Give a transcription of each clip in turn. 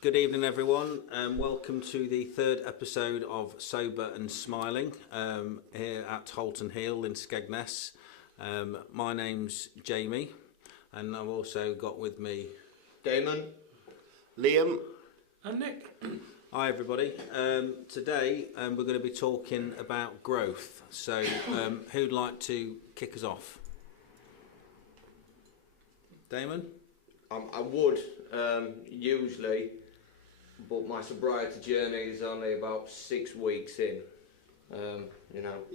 Good evening, everyone, and welcome to the third episode of Sober and Smiling here at Holton Hill in Skegness. My name's Jamie, and I've also got with me Damon, Liam, and Nick. Hi, everybody. Today we're going to be talking about growth. So, who'd like to kick us off? Damon? I would usually, but my sobriety journey is only about 6 weeks in. You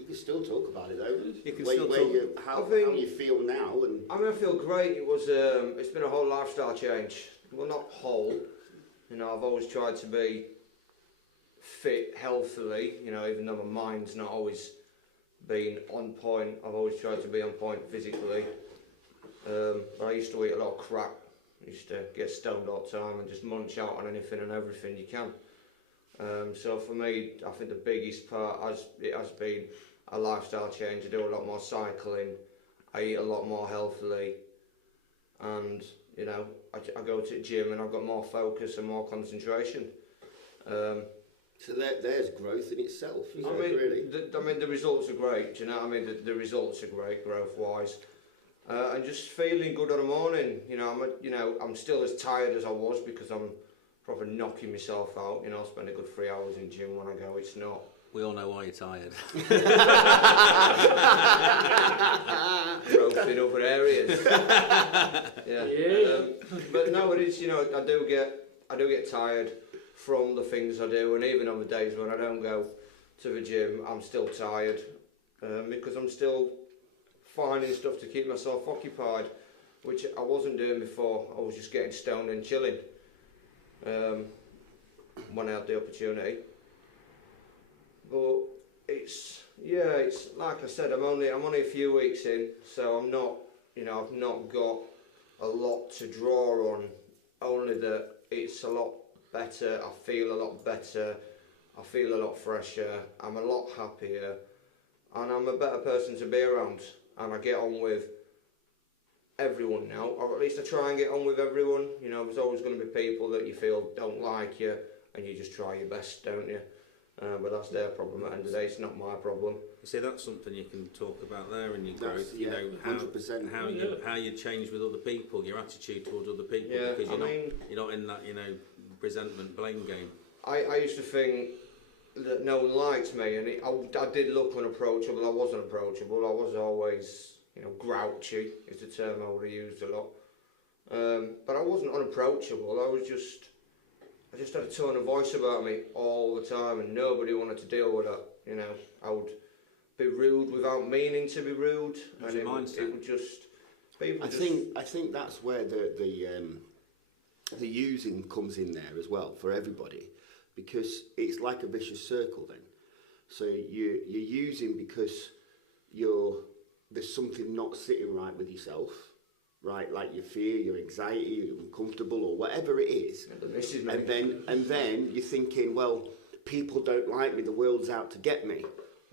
can still talk about it though. You can still talk. How you feel now, and I feel great. It's been a whole lifestyle change. Well, not whole. I've always tried to be fit healthily. Even though my mind's not always been on point, I've always tried to be on point physically. But I used to eat a lot of crap. I used to get stoned all the time and just munch out on anything and everything you can. So for me, I think the biggest part has been a lifestyle change. I do a lot more cycling. I eat a lot more healthily, and I go to the gym and I've got more focus and more concentration. So there's growth in itself. Really? The results are great. Do you know what I mean? The results are great growth-wise. And just feeling good on the morning. I'm still as tired as I was because I'm probably knocking myself out. I spend a good 3 hours in gym when I go. It's not. We all know why you're tired. Growth in other areas. Yeah. But no, it is. I do get tired from the things I do, and even on the days when I don't go to the gym, I'm still tired because I'm still finding stuff to keep myself occupied, which I wasn't doing before. I was just getting stoned and chilling when I had the opportunity. But it's like I said, I'm only a few weeks in, so I'm not, I've not got a lot to draw on. Only that it's a lot better. I feel a lot better. I feel a lot fresher. I'm a lot happier, and I'm a better person to be around. And I get on with everyone now, or at least I try and get on with everyone. There's always going to be people that you feel don't like you, and you just try your best, don't you? But that's their problem. At the end of the day, it's not my problem. See, that's something you can talk about there in your growth. 100%. How you change with other people, your attitude towards other people, because you're not in that resentment blame game. I used to think that no one liked me, and I did look unapproachable. I wasn't approachable. I was always, grouchy is the term I would have used a lot. But I wasn't unapproachable. I just had a tone of voice about me all the time, and nobody wanted to deal with that. I would be rude without meaning to be rude, and it would just people. I think that's where the using comes in there as well for everybody. Because it's like a vicious circle then. So you're using because there's something not sitting right with yourself, right? Like your fear, your anxiety, you're uncomfortable or whatever it is. And then you're thinking, well, people don't like me, the world's out to get me,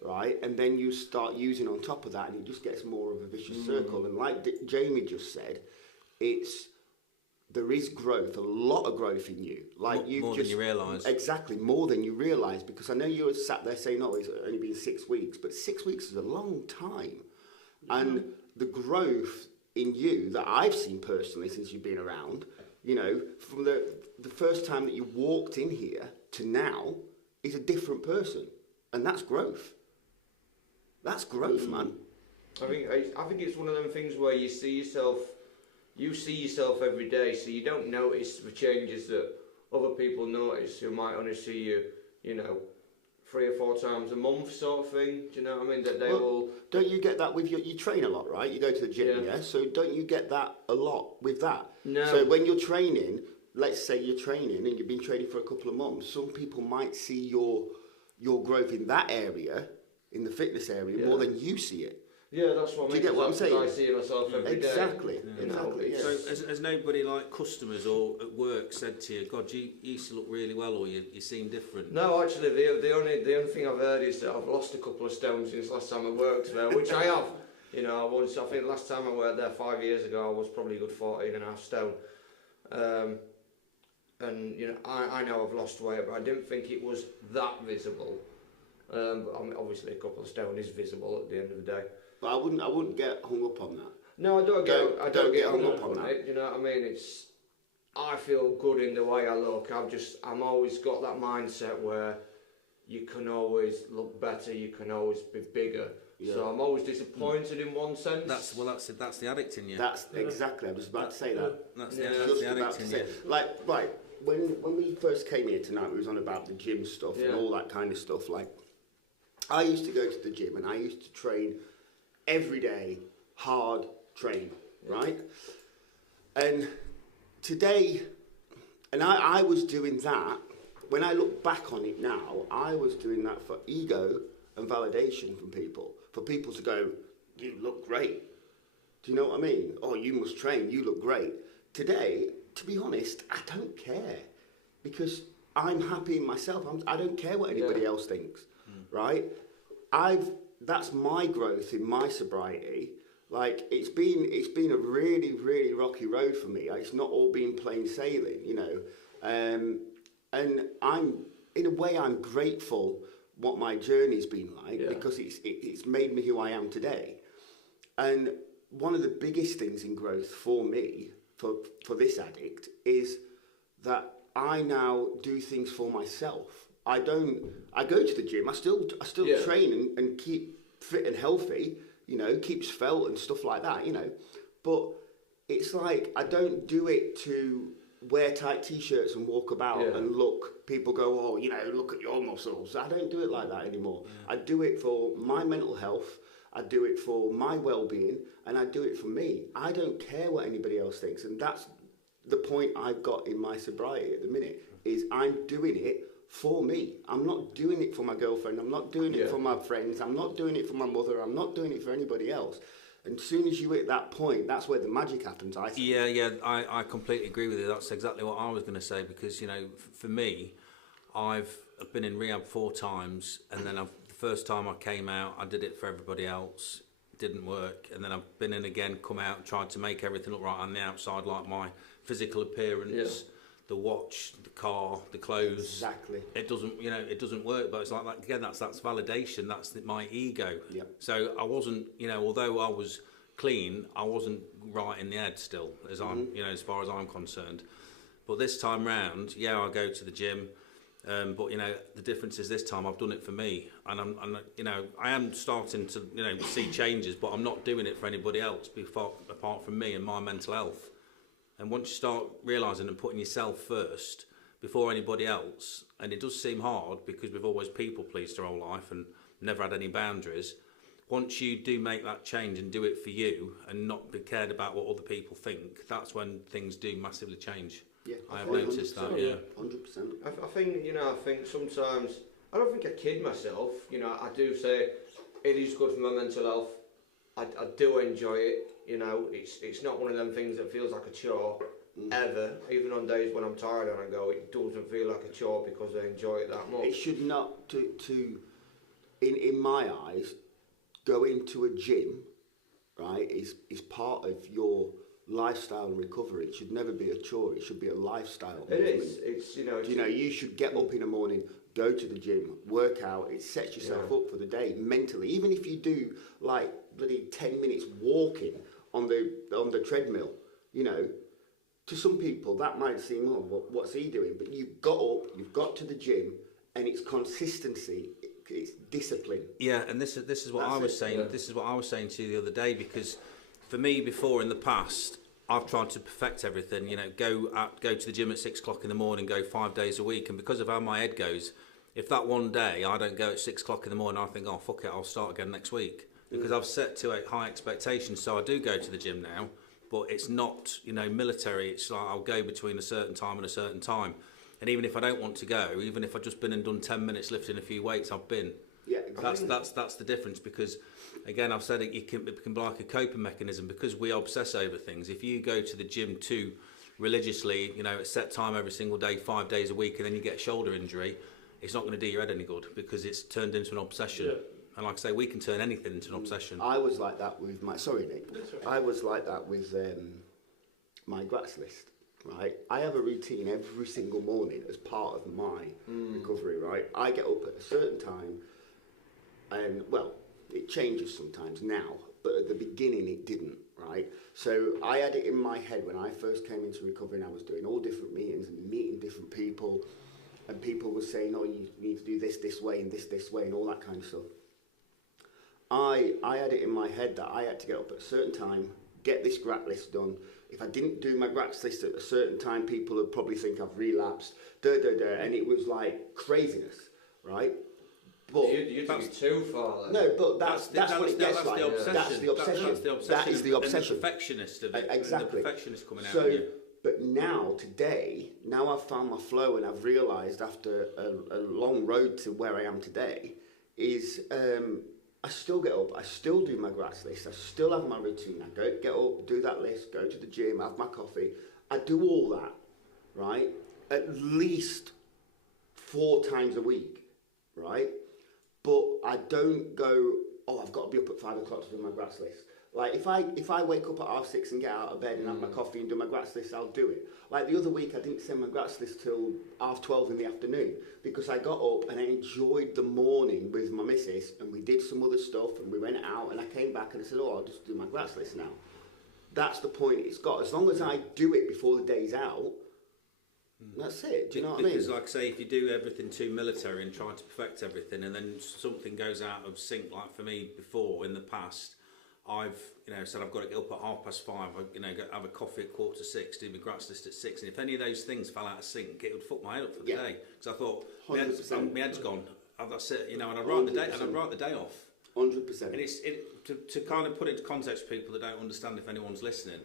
right? And then you start using on top of that, and it just gets more of a vicious circle. And like Jamie just said, there is growth, a lot of growth in you. Like more than you realise. Exactly, more than you realise. Because I know you're sat there saying, "Oh, it's only been 6 weeks," but 6 weeks is a long time. And the growth in you that I've seen personally since you've been around, from the first time that you walked in here to now, is a different person, and that's growth. That's growth, man. I think it's one of them things where you see yourself every day, so you don't notice the changes that other people notice who might only see you, 3 or 4 times a month sort of thing. Do you know what I mean? That they will. Don't you get that with you train a lot, right? You go to the gym, yeah? So don't you get that a lot with that? No. So when you're training, let's say you're training and you've been training for a couple of months, some people might see your growth in that area, in the fitness area, more than you see it. Yeah, that's what I mean. Do you get what I'm saying? I see myself every day. Exactly. Yeah. So has nobody like customers or at work said to you, God, you used to look really well, or you seem different? No, actually, the only thing I've heard is that I've lost a couple of stones since last time I worked there, which I have. I think last time I worked there 5 years ago, I was probably a good 14.5 stone. And and you know, I know I've lost weight, but I didn't think it was that visible. But I mean, obviously, a couple of stone is visible at the end of the day. But I wouldn't get hung up on that. No, I don't get hung up on that. it. You know what I mean? I feel good in the way I look. I'm always got that mindset where you can always look better, you can always be bigger. Yeah. So I'm always disappointed in one sense. That's the addict in you. That's exactly. I was about to say that. That's the addict in you. Like, right, when we first came here tonight, we was on about the gym stuff and all that kind of stuff. Like, I used to go to the gym and I used to train every day, hard train, right? And today, and I was doing that. When I look back on it now, I was doing that for ego and validation from people. For people to go, you look great. Do you know what I mean? Oh, you must train, you look great. Today, to be honest, I don't care. Because I'm happy in myself. I don't care what anybody else thinks, right? That's my growth in my sobriety. Like, it's been a really, really rocky road for me. It's not all been plain sailing, you know. And in a way, I'm grateful what my journey's been like because it's made me who I am today. And one of the biggest things in growth for me, for this addict, is that I now do things for myself. I go to the gym, I still train and keep fit and healthy, you know, keep svelte and stuff like that, you know. But it's like, I don't do it to wear tight t-shirts and walk about and look, people go, oh, you know, look at your muscles. I don't do it like that anymore. I do it for my mental health, I do it for my well-being, and I do it for me. I don't care what anybody else thinks, and that's the point I've got in my sobriety at the minute, is I'm doing it for me. I'm not doing it for my girlfriend, I'm not doing it for my friends, I'm not doing it for my mother, I'm not doing it for anybody else. And as soon as you hit that point, that's where the magic happens, I think. Yeah, I completely agree with you. That's exactly what I was going to say, because, you know, for me, I've been in rehab 4 times, and then the first time I came out, I did it for everybody else, didn't work, and then I've been in again, come out, tried to make everything look right on the outside, like my physical appearance, the watch, the car, the clothes. Exactly. It doesn't work, but it's like that again. That's validation. That's my ego. Yeah. So I wasn't, you know, although I was clean, I wasn't right in the head still, as I'm, you know, as far as I'm concerned. But this time round, I go to the gym, but you know, the difference is this time I've done it for me, and I'm you know, I am starting to, you know, see changes, but I'm not doing it for anybody else apart from me and my mental health. And once you start realising and putting yourself first before anybody else, and it does seem hard because we've always people pleased our whole life and never had any boundaries, once you do make that change and do it for you and not be cared about what other people think, that's when things do massively change. Yeah, I have noticed that, 100%. I think, you know, I think sometimes, I don't think I kid myself, you know, I do say it is good for my mental health. I do enjoy it. You know, it's not one of them things that feels like a chore ever. Even on days when I'm tired and I go, it doesn't feel like a chore because I enjoy it that much. It should not, in my eyes, going to a gym, right, is part of your lifestyle and recovery. It should never be a chore. It should be a lifestyle. It is. It's, you know. You know, you should get up in the morning, go to the gym, work out. It sets yourself up for the day mentally. Even if you do like bloody 10 minutes walking on the treadmill, you know, to some people that might seem, oh, what's he doing? But you've got up, you've got to the gym, and it's consistency, it's discipline. Yeah, and this is what I was saying. This is what I was saying to you the other day, because for me before in the past, I've tried to perfect everything. You know, go to the gym at 6 o'clock in the morning, go 5 days a week, and because of how my head goes, if that one day I don't go at 6 o'clock in the morning, I think, oh fuck it, I'll start again next week. Because I've set to a high expectation, so I do go to the gym now, but it's not, you know, military. It's like I'll go between a certain time and a certain time, and even if I don't want to go, even if I've just been and done 10 minutes lifting a few weights, I've been. Yeah, exactly. That's the difference, because again, I've said it can be like a coping mechanism, because we obsess over things. If you go to the gym too religiously, you know, at set time every single day, 5 days a week, and then you get a shoulder injury, it's not going to do your head any good, because it's turned into an obsession. Yeah. And like I say, we can turn anything into an obsession. I was like that with my... Sorry, Nick. I was like that with my Gratz list. right? I have a routine every single morning as part of my recovery, right? I get up at a certain time, and well, it changes sometimes now, but at the beginning it didn't, right? So I had it in my head when I first came into recovery, and I was doing all different meetings and meeting different people, and people were saying, oh, you need to do this way and this way and all that kind of stuff. I had it in my head that I had to get up at a certain time, get this GRAT list done. If I didn't do my GRAT list at a certain time, people would probably think I've relapsed, and it was like craziness, right? But you took it too far then. no, but that's what it gets like. The obsession. That's the obsession. That's the obsession. That is the obsession. And the perfectionist of it. Exactly. The perfectionist coming out So, of you. but now, today, now I've found my flow, and I've realised after a long road to where I am today, is I still get up, I still do my GRAT list, I still have my routine. I get up, do that list, go to the gym, have my coffee. I do all that, right? At least 4 times a week, right? But I don't go, oh, I've got to be up at 5 o'clock to do my GRAT list. Like, if I wake up at 6:30 and get out of bed and have my coffee and do my GRAT list, I'll do it. Like, the other week, I didn't send my GRAT list till 12:30 in the afternoon because I got up and I enjoyed the morning with my missus, and we did some other stuff, and we went out, and I came back and I said, oh, I'll just do my GRAT list now. That's the point it's got. As long as I do it before the day's out, that's it. Do you know what I mean? Because, like I say, if you do everything too military and try to perfect everything, and then something goes out of sync, like for me before in the past, I've said I've got to get up at 5:30. Have a coffee at 5:45, do my GRAT list at 6, and if any of those things fell out of sync, it would fuck my head up for the day. Because I thought my head's gone. That's it. And I'd write the day off. 100%. And it's to kind of put it into context for people that don't understand, if anyone's listening.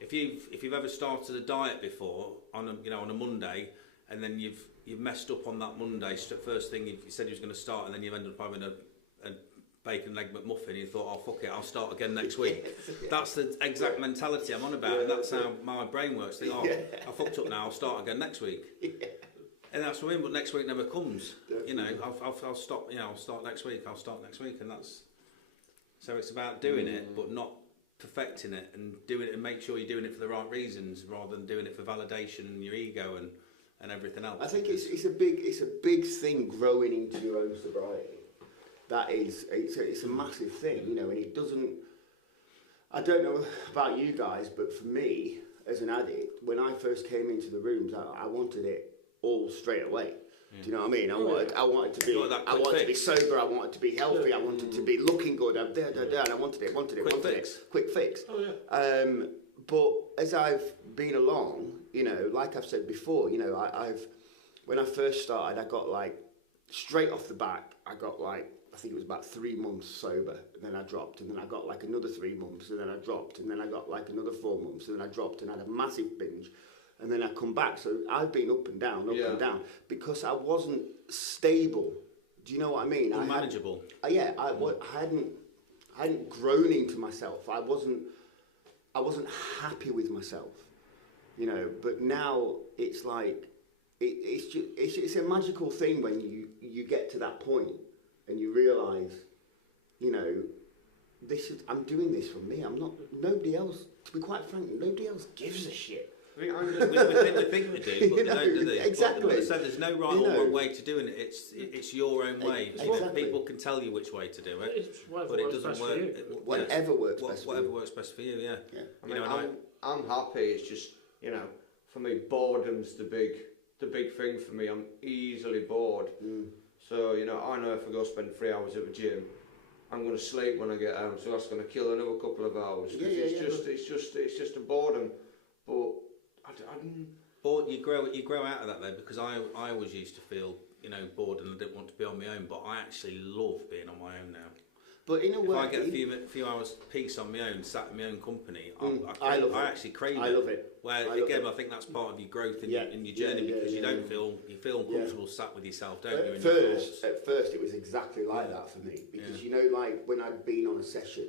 If you've ever started a diet before on a Monday, and then you've messed up on that Monday, first thing you said you was going to start, and then you've ended up having a bacon and egg McMuffin, and you thought, oh fuck it, I'll start again next week. That's the exact mentality I'm on about, and that's how my brain works. I fucked up now, I'll start again next week. And that's what I mean, but next week never comes. Definitely. I'll stop. I'll start next week. And that's so it's about doing it, but not perfecting it, and doing it, and make sure you're doing it for the right reasons rather than doing it for validation and your ego and everything else. I think it's a big thing growing into your own sobriety. That is, it's a massive thing, and it doesn't. I don't know about you guys, but for me as an addict, when I first came into the rooms, I wanted it all straight away. Do you know what I mean? I wanted to be sober. I wanted to be healthy. I wanted to be looking good. And I wanted it. Quick fix. Oh yeah. But as I've been along, like I've said before, when I first started, I got like straight off the back. I got like, I think it was about 3 months sober, and then I dropped, and then I got like another 3 months, and then I dropped, and then I got like another 4 months, and then I dropped, and I had a massive binge. And then I come back, so I've been up and down, and down, because I wasn't stable. Do you know what I mean? Unmanageable. I hadn't grown into myself. I wasn't happy with myself, But now it's like it's a magical thing when you get to that point and you realise, I'm doing this for me. I'm not. Nobody else. To be quite frank, nobody else gives a shit. We think we do, but they don't, do they? Exactly. So there's no right or wrong way to doing it. It's your own way. Exactly. People can tell you which way to do it, It's but it doesn't work. Whatever works best for whatever you. works best for you. Yeah. I mean, I'm happy. It's just, for me, boredom's the big thing for me. I'm easily bored. So I know if I go spend 3 hours at the gym, I'm going to sleep when I get home. So that's going to kill another couple of hours. It's just a boredom. But But you grow out of that though, because I always used to feel bored and I didn't want to be on my own, but I actually love being on my own now. But in a way, if I get a few hours peace on my own, sat in my own company, I actually crave it. I love it. Where I think that's part of your growth in your journey, because you don't feel uncomfortable sat with yourself, don't you? At first, it was exactly like that for me, because like when I'd been on a session,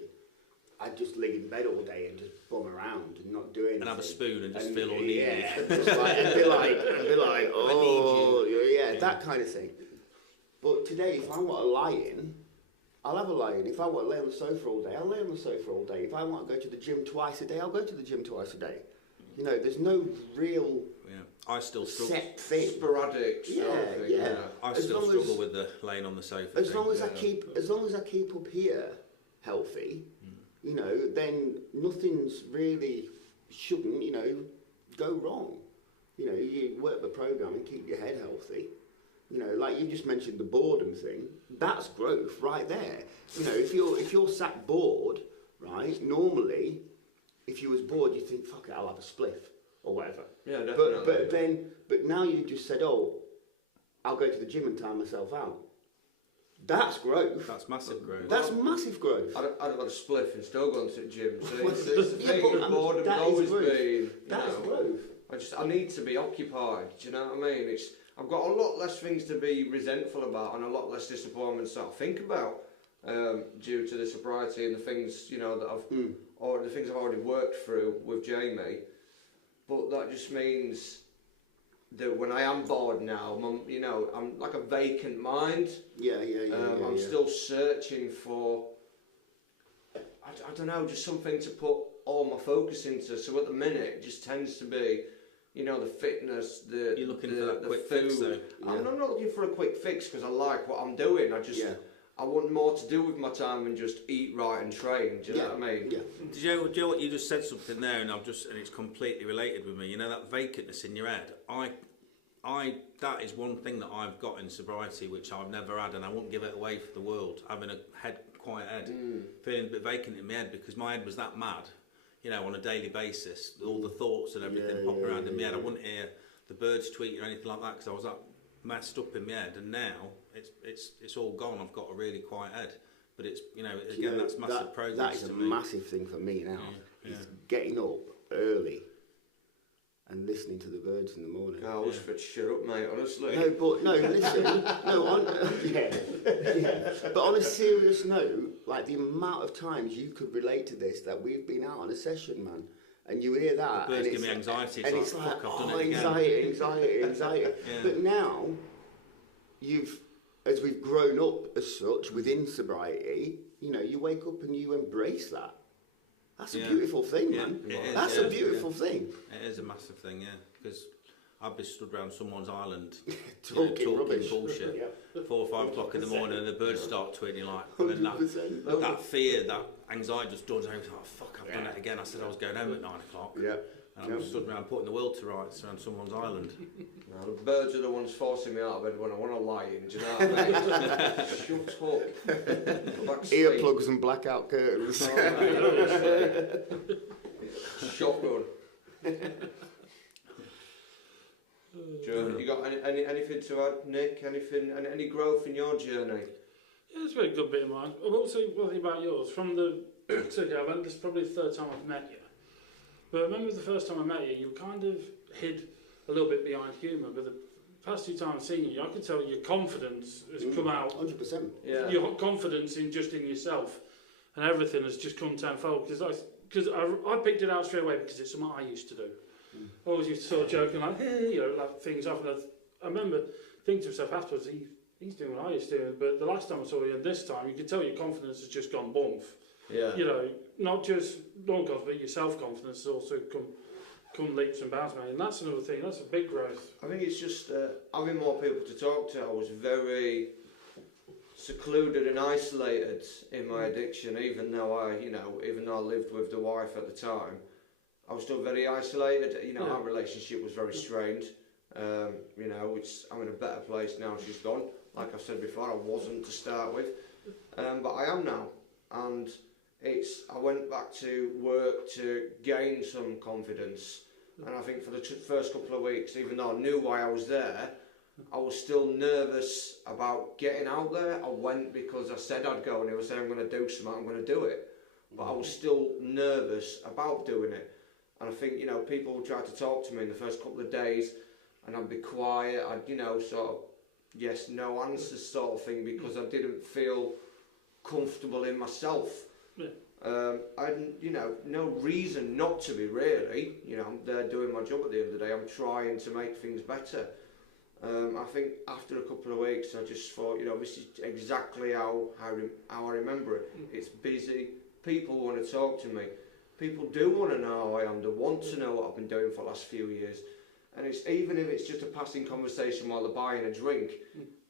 I'd just lay in bed all day and just bum around and not do anything. And have a spoon and just feel all needy. Yeah, and be like, oh, yeah, that kind of thing. But today, if I want to lie in, I'll have a lie in. If I want to lay on the sofa all day, I'll lay on the sofa all day. If I want to go to the gym twice a day, I'll go to the gym twice a day. You know, there's no real Yeah, I still struggle. set thing. Sporadic. Yeah, sort of thing, yeah. I As still long struggle as- with the laying on the sofa. As thing. long as I Yeah. keep up here healthy, you know, then nothing's really shouldn't, you know, go wrong. You know, you work the program and keep your head healthy. You know, like you just mentioned the boredom thing. That's growth right there. You know, if you're sat bored, right? Normally, if you was bored, you think, fuck it, I'll have a spliff or whatever. Yeah, definitely. But now you just said, oh, I'll go to the gym and tire myself out. That's growth. That's massive growth. That's massive growth. I'd have had a spliff and still gone to the gym. So Well, it's the yeah, thing but with boredom that has is always growth. been, you That's know, growth. I need to be occupied. Do you know what I mean? I've got a lot less things to be resentful about and a lot less disappointments that I think about due to the sobriety and the things, you know, that or the things I've already worked through with Jamie. But that just means that when I am bored now, I'm like a vacant mind. Yeah. I'm still searching for, I don't know, just something to put all my focus into. So at the minute, it just tends to be, you know, the fitness, You're looking for that the quick food. fix, though. I'm not looking for a quick fix because I like what I'm doing. I want more to do with my time than just eat right and train. Do you know what I mean? Yeah. Do you know what you just said something there, and it's completely related with me. You know that vacantness in your head. That is one thing that I've got in sobriety, which I've never had, and I wouldn't give it away for the world. Having a quiet head, feeling a bit vacant in my head because my head was that mad. You know, on a daily basis, all the thoughts and everything popping around in my head. I wouldn't hear the birds tweet or anything like that because I was that messed up in my head. And now it's all gone. I've got a really quiet head. But it's, you know, again, You know, that's massive progress That is to a me. massive thing for me now. Yeah. Is getting up early and listening to the birds in the morning. I wish I'd shut up, mate, honestly. No, listen. Yeah. But on a serious note, like the amount of times you could relate to this, that we've been out on a session, man, and you hear that, The birds and give me anxiety. and It's it's like, like, fuck, I've oh, done it again. anxiety. Yeah. But now, as we've grown up as such within sobriety, you know, you wake up and you embrace that. That's a Yeah. beautiful thing, Yeah, man. it is, That's yeah. a beautiful thing. It is a massive thing, yeah. Because I've been stood around someone's island Talking rubbish. bullshit. Yeah. 4 or 5 o'clock in the morning, and the birds start tweeting like, and then 100%. that fear, that anxiety just dawns over. Oh fuck, I've done it again. I said I was going home at 9 o'clock. Yeah. And I'm stood around putting the world to rights around someone's island. No, the birds are the ones forcing me out of bed when I want to lie in, do you know what I mean? Shut up. Go back to sleep. Earplugs and blackout curtains. Shotgun. Joe, you got anything to add, Nick? Any growth in your journey? Yeah, it's a very good bit of mine. I've also one thing about yours. From the this is probably the third time I've met you. But I remember the first time I met you, you kind of hid a little bit behind humour. But the past 2 times I've seen you, I can tell your confidence has come out. 100%. Yeah. Your confidence in just in yourself and everything has just come tenfold. Because I picked it out straight away because it's something I used to do. I always used to sort of joking like, hey, you know, like things off. And I remember thinking to myself afterwards, he's doing what I used to do. But the last time I saw you and this time, you could tell your confidence has just gone bump. Yeah. You know, not just non-confidence, but your self-confidence has also come leaps and bounds, man. And that's another thing, that's a big growth. I think it's just having more people to talk to. I was very secluded and isolated in my addiction, even though I lived with the wife at the time. I was still very isolated. You know, our relationship was very strained. You know, I'm in a better place now. She's gone. Like I said before, I wasn't to start with, but I am now. And I went back to work to gain some confidence. And I think for the first couple of weeks, even though I knew why I was there, I was still nervous about getting out there. I went because I said I'd go, and they were saying I'm going to do something, I'm going to do it. But I was still nervous about doing it. And I think, you know, people would try to talk to me in the first couple of days, and I'd be quiet. I'd, you know, sort of yes, no answers sort of thing, because I didn't feel comfortable in myself. Yeah. I had, you know, no reason not to be, really. You know, I'm there doing my job at the end of the day. I'm trying to make things better. I think after a couple of weeks, I just thought, you know, this is exactly how I remember it. It's busy. People want to talk to me. people do want to know how I am. They want to know what I've been doing for the last few years. And it's even if it's just a passing conversation while they're buying a drink,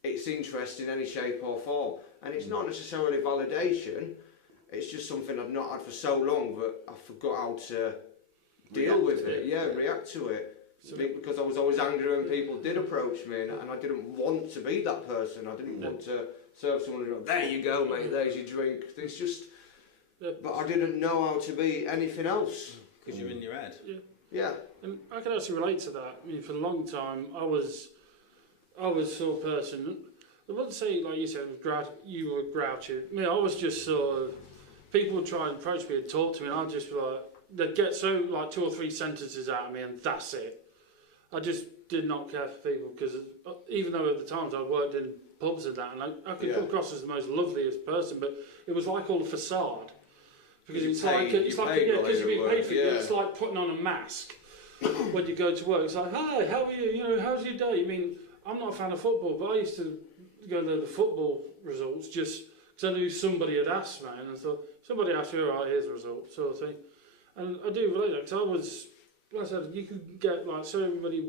it's interest in any shape or form. And it's not necessarily validation. It's just something I've not had for so long that I forgot how to deal with it. Yeah, react to it. Because I was always angry when people did approach me, and I didn't want to be that person. I didn't want to serve someone who go, there you go, mate, there's your drink. It's just, but I didn't know how to be anything else. Because you're in your head. Yeah. And I can actually relate to that. I mean, for a long time, I was sort of person. I wouldn't say, like you said, you were grouchy. I mean, I was just sort of, people would try and approach me and talk to me, and I'd just be like, they'd get so, like, 2 or 3 sentences out of me, and that's it. I just did not care for people, because even though at the times I worked in pubs and that, and I could come across as the most loveliest person, but it was like all a facade. Because it's like you've been paid for it. It's like putting on a mask when you go to work. It's like, hi, how are you? You know, how's your day? I mean, I'm not a fan of football, but I used to go to the football results just because I knew somebody had asked me, and I thought, somebody asked me, all right, here's the result, sort of thing. And I do relate that, because I was, like I said, you could get like so many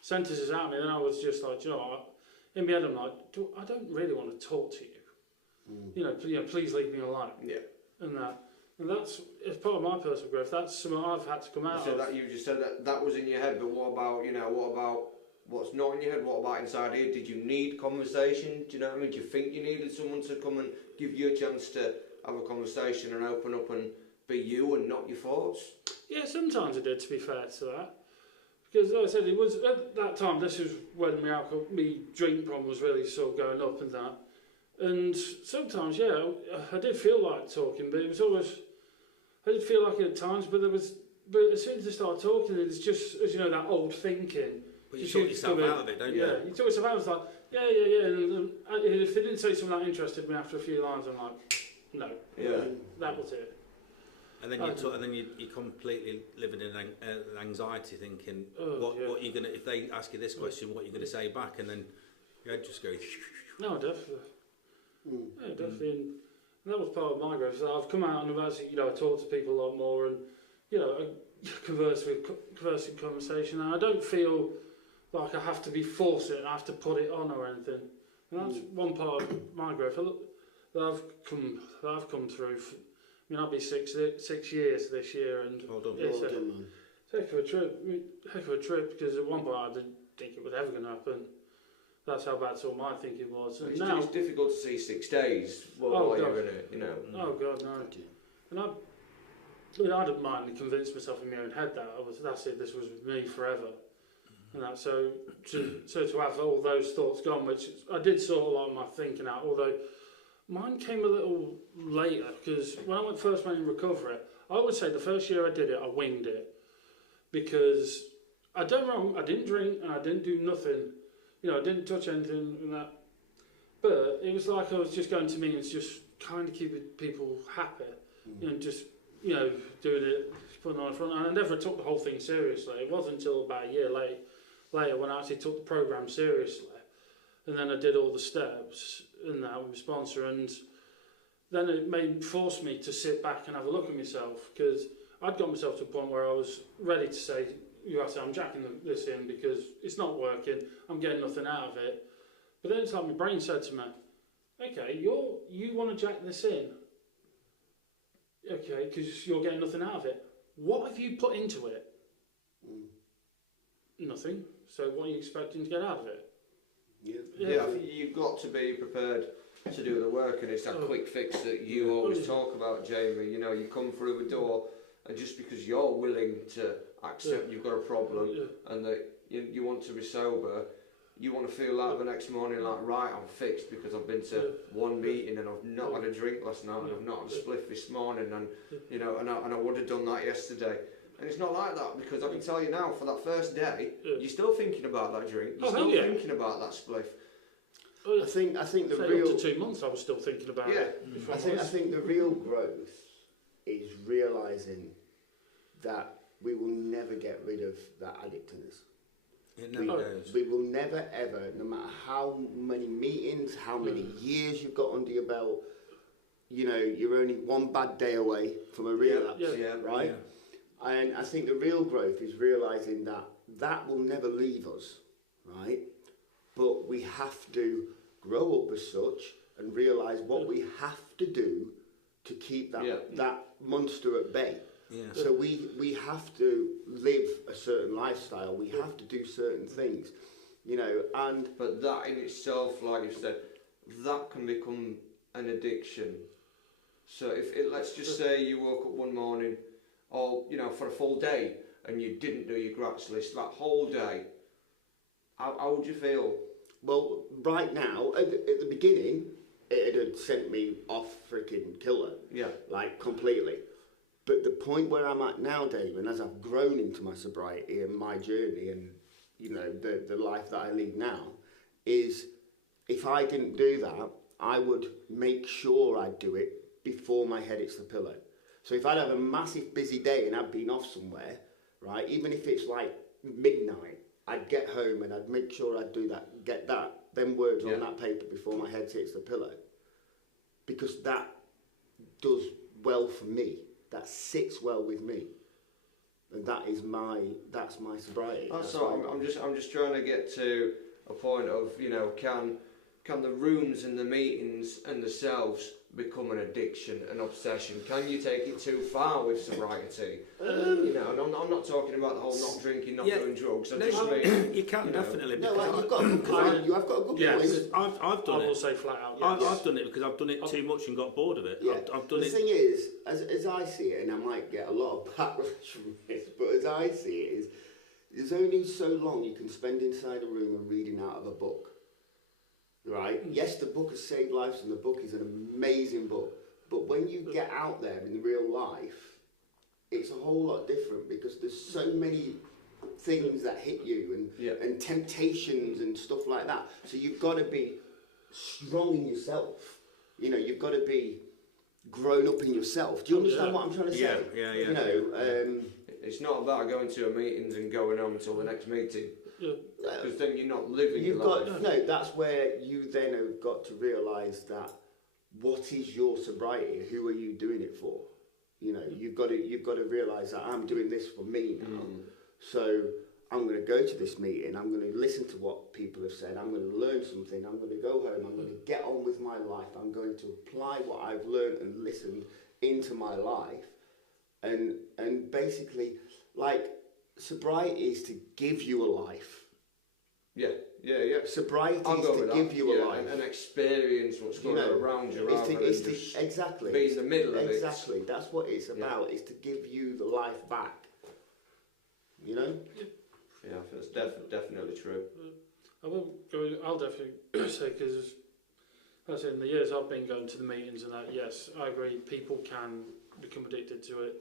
sentences out of me, and I was just like, you know, in my head I'm like, I don't really want to talk to you. You know, please leave me alone. Yeah. And that. And that's, as part of my personal growth, that's something I've had to come out of. That you just said that was in your head, but what about, what's not in your head? What about inside here? Did you need conversation? Do you know what I mean? Do you think you needed someone to come and give you a chance to have a conversation and open up and be you and not your thoughts? Yeah, sometimes I did, to be fair to that. Because, like I said, it was, at that time, this was when my drink problem was really sort of going up and that. And sometimes, yeah, I did feel like talking, but it was always, I did feel like it at times, but as soon as I started talking, it's just, as you know, that old thinking. But you talk yourself out of it, don't you? Yeah, you talk yourself out. I was like, yeah. And if they didn't say something that interested me after a few lines, I'm like, no. Yeah. That was it. And then you're completely living in anxiety, thinking, what are you gonna, if they ask you this question, what are you gonna say back? And then your head just goes. No, definitely. Yeah, definitely. And that was part of my growth. So I've come out and I've actually, I talk to people a lot more, and I converse in conversation, and I don't feel like I have to be forcing it, I have to put it on or anything. And that's one part of my growth that I've come through. I mean, I'll be 6 years this year, and it's a heck of a trip. Because at one point I didn't think it was ever going to happen. That's how bad all my thinking was. And it's difficult to see 6 days while you're in it, Oh God, no. And I didn't mind convince myself in my own head that that's it. This was me forever. And that so to have all those thoughts gone, which I did sort a lot of my thinking out. Although mine came a little later, because when I first went in recovery, I would say the first year I did it, I winged it, because I didn't drink and I didn't do nothing. I didn't touch anything and that. But it was like I was just going to meetings, just kind of keeping people happy, just doing it, putting on the front. And I never took the whole thing seriously. It wasn't until about a year later when I actually took the programme seriously, and then I did all the steps and that with my sponsor, and then it forced me to sit back and have a look at myself, because I'd got myself to a point where I was ready to say, I'm jacking this in because it's not working, I'm getting nothing out of it. But then it's like my brain said to me, okay, you want to jack this in, okay, because you're getting nothing out of it. What have you put into it? Nothing. So what are you expecting to get out of it? Yeah, I think you've got to be prepared to do the work, and it's that quick fix that you always talk about, Jamie. You come through the door, and just because you're willing to accept you've got a problem and that you want to be sober, you want to feel like the next morning, like, right, I'm fixed because I've been to one meeting and I've not had a drink last night, and I've not had a spliff this morning, and and I would have done that yesterday. And it's not like that, because I can tell you now, for that first day, you're still thinking about that drink, you're still thinking about that spliff. I think the Say real up to 2 months I was still thinking about it. I think the real growth is realising that we will never get rid of that addictedness. It never goes. We will never ever, no matter how many meetings, how many years you've got under your belt, you know, you're only one bad day away from a relapse, Yeah. right? And I think the real growth is realising that that will never leave us, right? But we have to grow up as such and realise what we have to do to keep that monster at bay. Yeah. So we have to live a certain lifestyle. We have to do certain things, you know, and But that in itself, like you said, that can become an addiction. So if it, let's just say you woke up one morning, or you know, for a full day, and you didn't do your grats list that whole day, how would you feel? well, right now at the beginning, it had sent me off freaking killer, Yeah. like completely. But the point where I'm at now, Dave, and as I've grown into my sobriety and my journey, and you know the life that I lead now, is if I didn't do that, I would make sure I'd do it before my head hits the pillow. So if I'd have a massive busy day and I'd been off somewhere, right, even if it's like midnight, I'd get home and I'd make sure I'd do that, get them words on that paper before my head hits the pillow. Because that does well for me. That sits well with me. And that's my sobriety. That's all. I'm just trying to get to a point of, you know, can the rooms and the meetings and the selves become an addiction, an obsession? Can you take it too far with sobriety? You know, and I'm not talking about the whole not drinking, not doing drugs. I just mean, You can definitely. No, because you've got a good point. You have got a good Yes. point. I've done I will it. say flat out, yes. I've done it because I've done it too much and got bored of it. Yeah. I've done the it. thing is, as I see it, and I might get a lot of backlash from this, but as I see it, is there's only so long you can spend inside a room and reading out of a book. Right? Yes, the book has saved lives, and the book is an amazing book. But when you get out there in real life, it's a whole lot different because there's so many things that hit you and temptations and stuff like that. So you've got to be strong in yourself. You know, you've got to be grown up in yourself. Do you understand what I'm trying to say? Yeah. You know, it's not about going to a meetings and going home until the next meeting. Yeah. Because then you're not living you've your got life. no. That's where you then have got to realise that what is your sobriety? Who are you doing it for? You know, you've got to realise that I'm doing this for me now. So I'm going to go to this meeting. I'm going to listen to what people have said. I'm going to learn something. I'm going to go home. I'm going to get on with my life. I'm going to apply what I've learned and listened into my life, and basically, like, sobriety is to give you a life. Yeah. Sobriety I'll is go to with give that. you a life. And experience what's going on around you, rather than just exactly be in the middle of it. Exactly, that's what it's about. Is to give you the life back. You know. Yeah, I think that's definitely true. I'll definitely say, because as in the years I've been going to the meetings and that, yes, I agree, people can become addicted to it.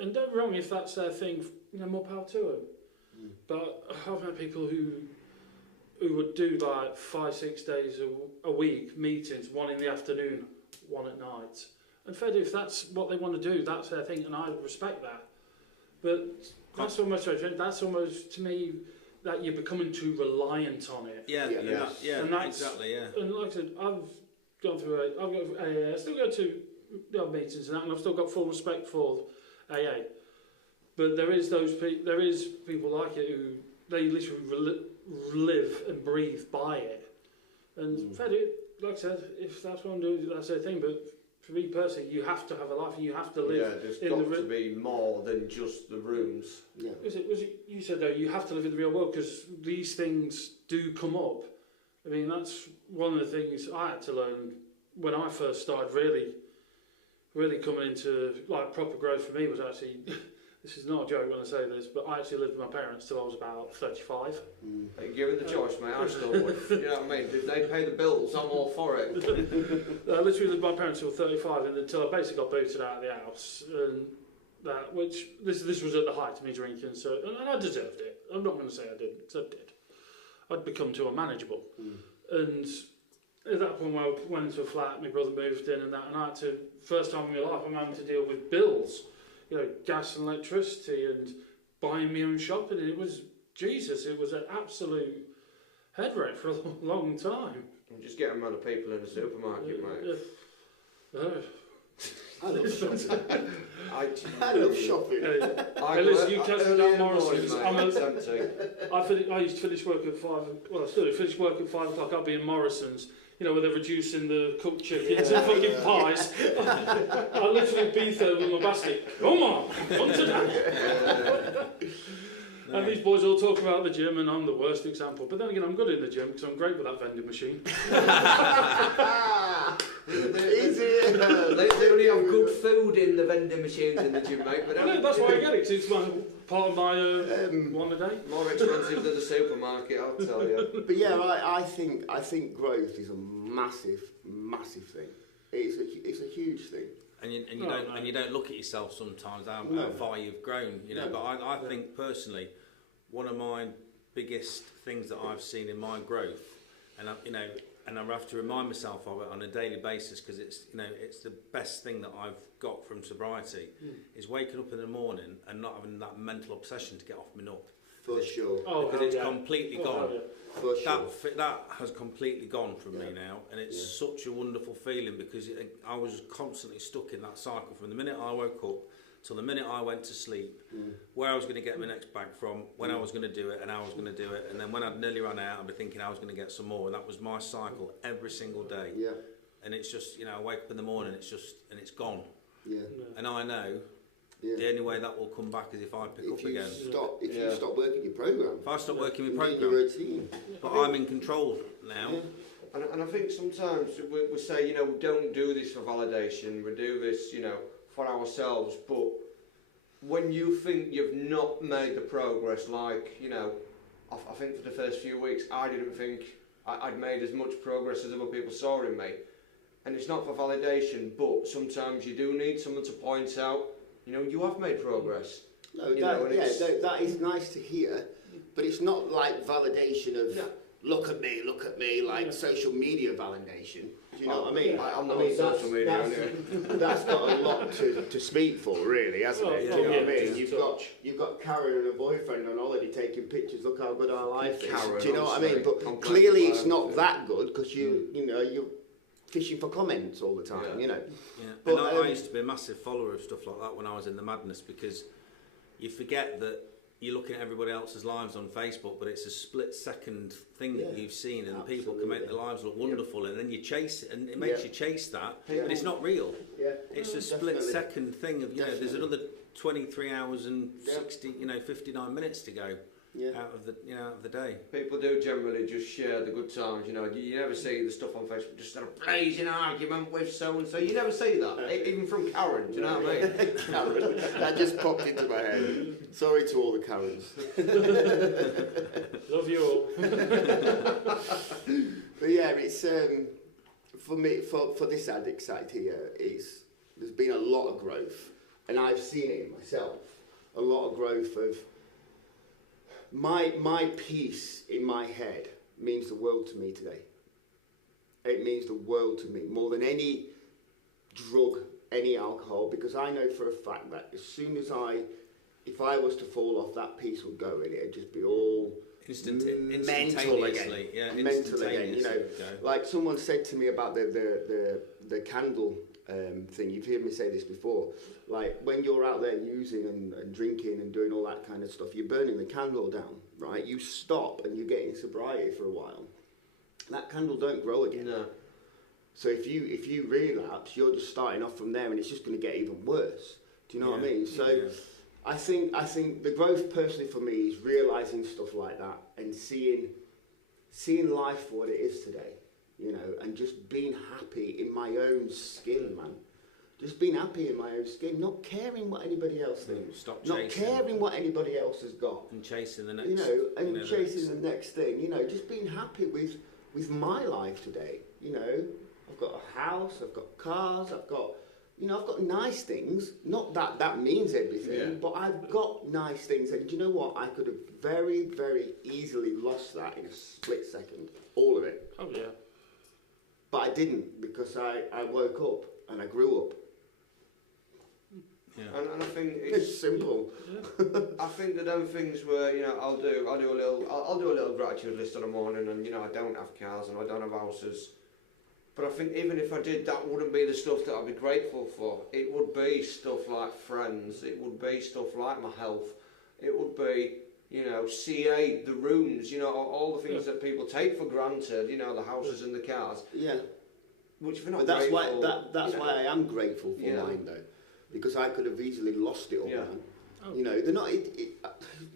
And don't be wrong, if that's their thing, you know, more power to them. But I've had people who would do like 5-6 days a week meetings, one in the afternoon, one at night. And fair, if that's what they want to do, that's their thing, and I respect that. But that's almost to me that you're becoming too reliant on it. Yeah, And that's, exactly. Yeah. And like I said, I've gone through AA. I still go to the odd meetings and that, and I've still got full respect for AA. But there is people like it who they literally live and breathe by it. And fair dude, like I said, if that's what I'm doing, that's their thing. But for me personally, you have to have a life and you have to live. Yeah, there's got to be more than just the rooms. Yeah. You said though, you have to live in the real world because these things do come up. I mean, that's one of the things I had to learn when I first started really coming into like proper growth for me was actually, this is not a joke when I say this, but I actually lived with my parents till I was about 35. Hey, given the choice, mate, I still would. You know what I mean? If they pay the bills, I'm all for it. I literally lived with my parents till 35 and until I basically got booted out of the house. And that, which, this was at the height of me drinking, so, and I deserved it. I'm not going to say I didn't, because I did. I'd become too unmanageable. And at that point when I went into a flat, my brother moved in and that, and I had to, first time in my life, I'm having to deal with bills. You know, gas and electricity and buying my own shopping. And it was, Jesus, it was an absolute head wreck for a long time. I'm just getting amount of people in the supermarket, mate. I love shopping. I I love shopping. I listen, go you catch me early down in the morning, Morrison's. mate, I'm a- it's empty. I used to finish work at 5. Well, I still do. Finish work at 5 o'clock. I'll be in Morrison's. You know, where they're reducing the cooked chickens and fucking pies. I literally be there with my basket. Come on today. And these boys all talk about the gym, and I'm the worst example. But then again, I'm good in the gym because I'm great with that vending machine. Easy. They only have good food in the vending machines in the gym, mate. But I know, that's why I get it. 'Cause it's part of my one a day. more expensive than the supermarket, I'll tell you. But yeah, I think growth is a massive thing. It's a huge thing. And you No, don't no. and you don't look at yourself sometimes how No. far you've grown, you know. No. But I think personally, one of my biggest things that I've seen in my growth, and I have to remind myself of it on a daily basis because it's the best thing that I've got from sobriety, is waking up in the morning and not having that mental obsession to get off my nut. For sure. Oh, Because hell it's yeah. completely Oh, gone. hell yeah. For sure. That has completely gone from me Yeah. now, and it's Yeah. such a wonderful feeling because I was constantly stuck in that cycle from the minute I woke up till the minute I went to sleep, where I was going to get my next bag from, when I was going to do it, and how I was going to do it, and then when I'd nearly run out, I'd be thinking I was going to get some more, and that was my cycle every single day. Yeah. And it's just, I wake up in the morning, it's gone, Yeah. and I know Yeah. the only way that will come back is if I pick up If you again. Yeah. stop working your program, If I stop working and my doing your program, routine. but I'm in control now. Yeah. And I think sometimes we say, we don't do this for validation, we do this, for ourselves, but when you think you've not made the progress, like, I think for the first few weeks, I didn't think I'd made as much progress as other people saw in me. And it's not for validation, but sometimes you do need someone to point out, you have made progress. No, You know, and it's- that is nice to hear, but it's not like validation of No. look at me, like Yeah. social media validation. Do you know what I mean? I'm not I mean, on social media anyway. that's got a lot to speak for, really, hasn't it? Oh, Do you know yeah, what I mean? just You've got Karen and her boyfriend on holiday taking pictures. Look how good our life is. Karen, Do you know what I mean? honestly, But complex clearly, it's life, not yeah. that good because you're fishing for comments all the time. Yeah. Yeah, But, and I um, used to be a massive follower of stuff like that when I was in the madness because you forget that you're looking at everybody else's lives on Facebook, but it's a split-second thing that Yeah, you've seen, and people can make their absolutely. lives look wonderful, and then you chase it, and it makes you chase that, Yeah. but it's not real. Yeah. It's a Definitely. split-second thing of there's Definitely. another 23 hours and Yeah. 59 minutes to go Yeah. out of the day. People do generally just share the good times, You never see the stuff on Facebook, just a blazing argument with so and so. You never see that, even from Karen. Do you know what I mean? Karen, that just popped into my head. Sorry to all the Karens. Love you all. But yeah, it's for me for this addict side here is there's been a lot of growth, and I've seen it in myself. A lot of growth of my peace in my head means the world to me today. It means the world to me more than any drug, any alcohol, because I know for a fact that as soon as if I was to fall off, that peace would go and it'd just be all mental again. Yeah, Mental again, instantaneously Like someone said to me about the candle thing. You've heard me say this before. Like when you're out there using and drinking and doing all that kind of stuff, you're burning the candle down, right? You stop and you get in sobriety for a while. That candle don't grow again. No. So if you relapse, you're just starting off from there, and it's just going to get even worse. Do you know what I mean? So. Yeah. I think the growth personally for me is realising stuff like that and seeing life for what it is today, and just being happy in my own skin, man. Just being happy in my own skin, not caring what anybody else thinks, Stop not chasing caring what anybody else has got, and chasing the next. chasing the next thing, just being happy with my life today. I've got a house, I've got cars, I've got nice things. Not that means everything, but I've got nice things. And do you know what? I could have very, very easily lost that in a split second. All of it. Oh yeah. But I didn't, because I woke up and I grew up. Yeah. And I think It's simple. I think that them things where I'll do a little gratitude list in the morning, and I don't have cars and I don't have houses, But I think even if I did, that wouldn't be the stuff that I'd be grateful for. It would be stuff like friends. It would be stuff like my health. It would be, you know, CA, the rooms, you know, all the things that people take for granted, you know, the houses and the cars. Yeah. Which if you're not But that's grateful, why that's you know, why I am grateful for Yeah. mine though, because I could have easily lost it all, Yeah. man. Oh. You know, they're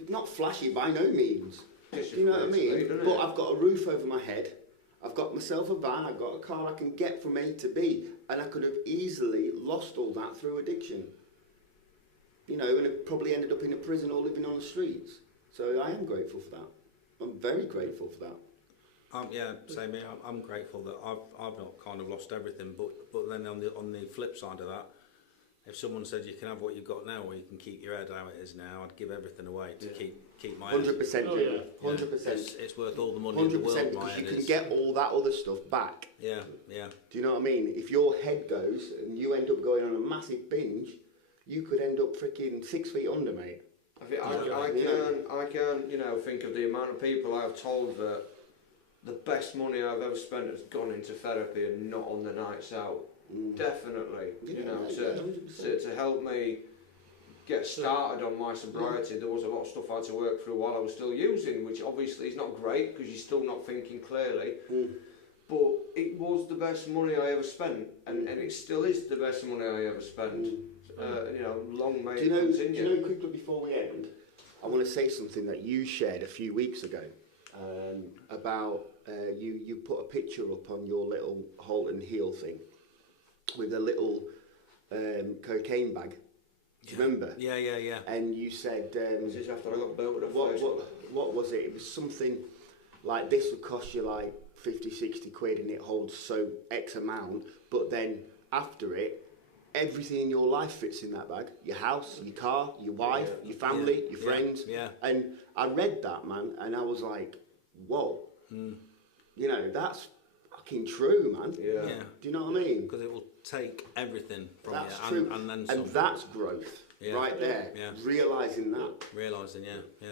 not flashy by no means. Just Do you know what I mean? doesn't But it? I've got a roof over my head. I've got myself a van. I've got a car I can get from A to B, and I could have easily lost all that through addiction. You know, and it probably ended up in a prison or living on the streets. So I am grateful for that. I'm very grateful for that. Yeah, same here. I'm grateful that I've not kind of lost everything, but then on the flip side of that, if someone said you can have what you've got now, or you can keep your head how it is now, I'd give everything away to keep my head. 100%. Oh, yeah. 100%. It's worth all the money in the 100% world. My because you head can is. get all that other stuff back. Yeah. Do you know what I mean? If your head goes and you end up going on a massive binge, you could end up freaking 6 feet under, mate. I can, you know, think of the amount of people I've told that the best money I've ever spent has gone into therapy and not on the nights out. Definitely, you know, to help me get started on my sobriety, there was a lot of stuff I had to work through while I was still using, which obviously is not great because you're still not thinking clearly. But it was the best money I ever spent, and it still is the best money I ever spent. You know, long may it continue. Do you know, quickly before we end, I want to say something that you shared a few weeks ago about you put a picture up on your little Halton Heel thing with a little cocaine bag. Do you remember? Yeah. And you said, This is after I got belted at what, first. what was it? It was something like this would cost you like 50, 60 quid and it holds so X amount, but then after it, everything in your life fits in that bag. Your house, your car, your wife, your family, your friends. Yeah. And I read that, man, and I was like, whoa. You know, that's fucking true, man. Yeah. Do you know what I mean? Because it will take everything from That's you true. and then some. And that's growth right there. Yeah. Realising that. Realising, yeah.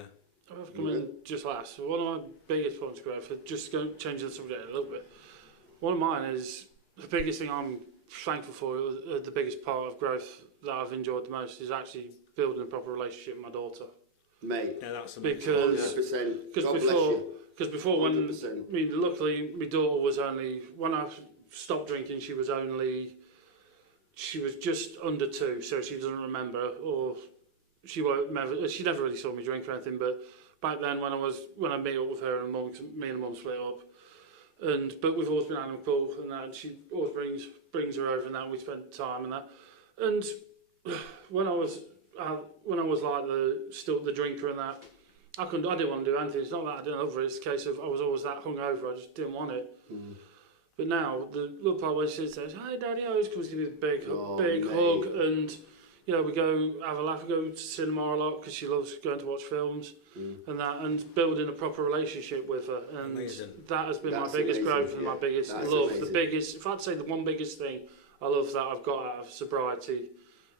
I've come in just last. One of my biggest points of growth, just going change the subject a little bit. One of mine is the biggest thing I'm thankful for. The biggest part of growth that I've enjoyed the most is actually building a proper relationship with my daughter. Mate. Yeah, that's Because 100%. God bless before, you. because before when 100%. I mean, luckily my daughter was only when I stopped drinking, she was just under 2, so she doesn't remember, or she never really saw me drink or anything. But back then, when I meet up with her and me and mum split up, but we've always been amicable and that. And she always brings her over and that. And we spend time and that. And when I was like the drinker and that, I didn't want to do anything. It's not that I didn't love her. It's a case of I was always that hungover. I just didn't want it. But now the little part where she says, "Hi, Daddy," always comes to give me a big hug, and you know we go have a laugh, we go to cinema a lot because she loves going to watch films and that, and building a proper relationship with her, and Amazing. that has been That's my biggest amazing, growth and yeah. my biggest That's love. amazing. The biggest, if I'd say the one biggest thing I love that I've got out of sobriety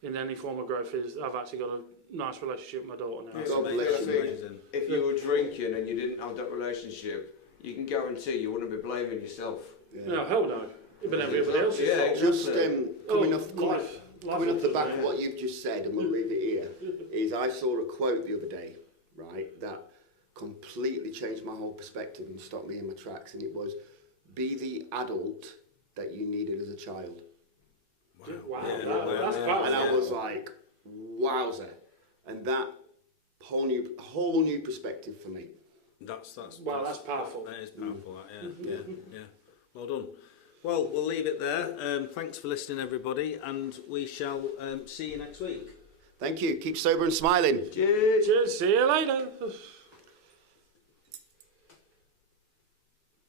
in any form of growth is I've actually got a nice relationship with my daughter now. That's God amazing. bless you. Amazing. If you were drinking and you didn't have that relationship, you can guarantee you wouldn't be blaming yourself. No, hell no. But everybody else is Yeah, fault. Just coming off life the back yeah. of what you've just said, and we'll leave it here, is I saw a quote the other day, right, that completely changed my whole perspective and stopped me in my tracks, and it was, be the adult that you needed as a child. Wow, Yeah, that's yeah. powerful. And I was like, wowzer. And that whole new perspective for me. That's Wow, that's powerful. That is powerful. Yeah. Well done. Well, we'll leave it there. Thanks for listening, everybody, and we shall see you next week. Thank you. Keep sober and smiling. Cheers. Cheers, see you later.